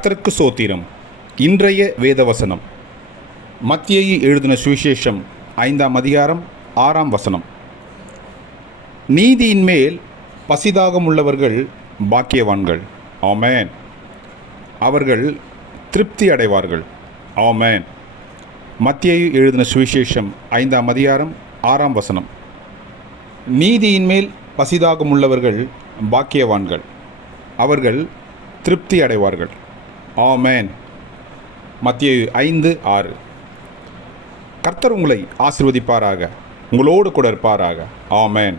கர்த்தருக்கு சோத்திரம். இன்றைய வேதவசனம் மத்தேயு எழுதின சுவிசேஷம் 5ஆம் அதிகாரம் 6ஆம் வசனம். நீதியின் மேல் பசிதாகமுள்ளவர்கள் பாக்கியவான்கள். ஆமென். அவர்கள் திருப்தி அடைவார்கள். ஆமென். மத்தேயு எழுதின சுவிசேஷம் 5ஆம் அதிகாரம் 6ஆம் வசனம். நீதியின் மேல் பசிதாகமுள்ளவர்கள் பாக்கியவான்கள். அவர்கள் திருப்தி அடைவார்கள். ஆமென். மத்தேயு 5:6. கர்த்தர் உங்களை ஆசீர்வதிப்பாராக, உங்களோடு கூட இருப்பாராக. ஆமென்.